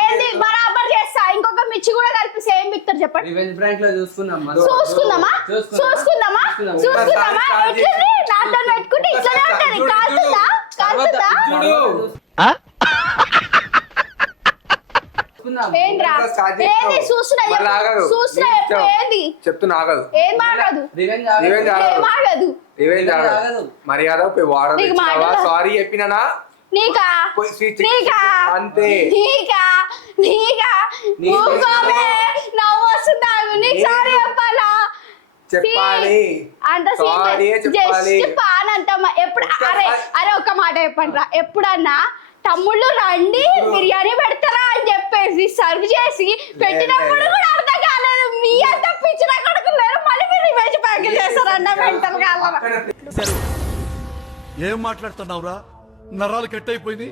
ఏంది బరాబర్ చేస్తా. ఇంకొక మిర్చి కూడా కలిపి సేమ్ మిక్చర్ చెప్పండి. రివెంజ్ ప్రాంక్ లో చూసుకుందామా ఎట్లుంది నాతో పెట్టుకుంటే ఇట్లనే ఉంటది. కాల్తుందా ఏంద్రా ఏంది చూస్తున్నా ఏంది చెప్తున్నా ఆగదు. ఏం ఆగదు మర్యాద సారీ చెప్పినా నీకా అంతే నవ్వు వస్తుందా? నీకు సారీ చెప్పాలా? చెప్పాలి అంత పానంత ఎప్పుడు అరే ఒక్క మాట చెప్పండి రా. ఎప్పుడన్నా తమ్ముళ్ళు రండి బిర్యానీ పెడతారా అని చెప్పేసి సర్వ్ చేసి పెట్టినప్పుడు కూడా అర్థం కాలేదు. మీ అంత పిచ్చిన కొడుకున్నారు, మళ్ళీ మీరు రివెంజ్ ప్యాకేజ్ చేస్తారన్న మెంటల్ గా. ఏం మాట్లాడుతున్నావురా? నరాలు కట్ అయిపోయింది.